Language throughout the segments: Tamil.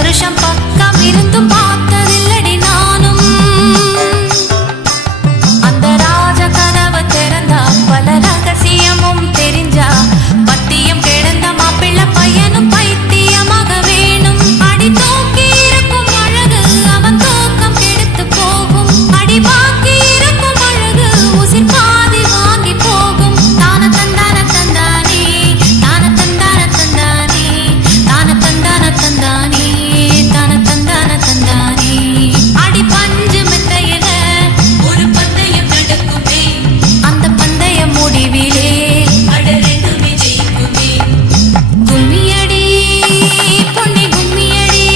வருஷம் பக்கம் இருந்து பார்த்ததில்லடி நானும். அந்த ராஜ கதவை திறந்தா பல ரகசியமும் தெரிஞ்சா பத்தியம் கிடந்த மாப்பிள்ள பையனும் பைத்தியமாக வேணும். அடி தூக்கி இருக்கும் அழகு அவன் தூக்கம் கெடுத்து போகும். அடி பாக்கி இருக்கும் அழகு உசிர் பாதி வாங்கி போகும். தான தந்தான தந்தானே தான தந்தான தந்தானே தான தந்தான தந்தானே தான தந்தான தந்தானே. அடி பஞ்சு மெத்தையில ஒரு பந்தயம் நடக்குமே. அந்த பந்தய முடிவிலே அட ரெண்டுமே ஜெயிக்குமே. கும்மியடி பொன்னி கும்மியடி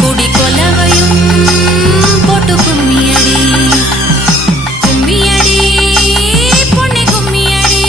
குடி கொலவையும் போட்டு கும்மியடி. கும்மியடி பொன்னி கும்மியடி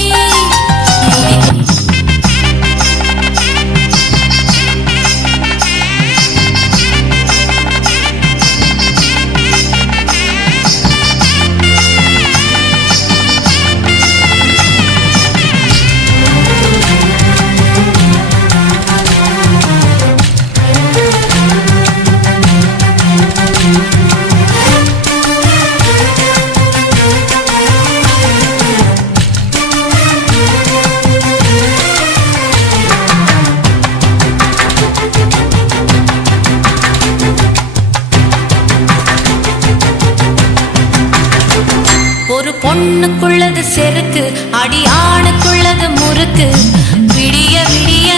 ஒரு பொண்ணுக்குள்ளது செருக்கு அடி ஆணுக்குள்ளது முறுக்கு. விடிய விடிய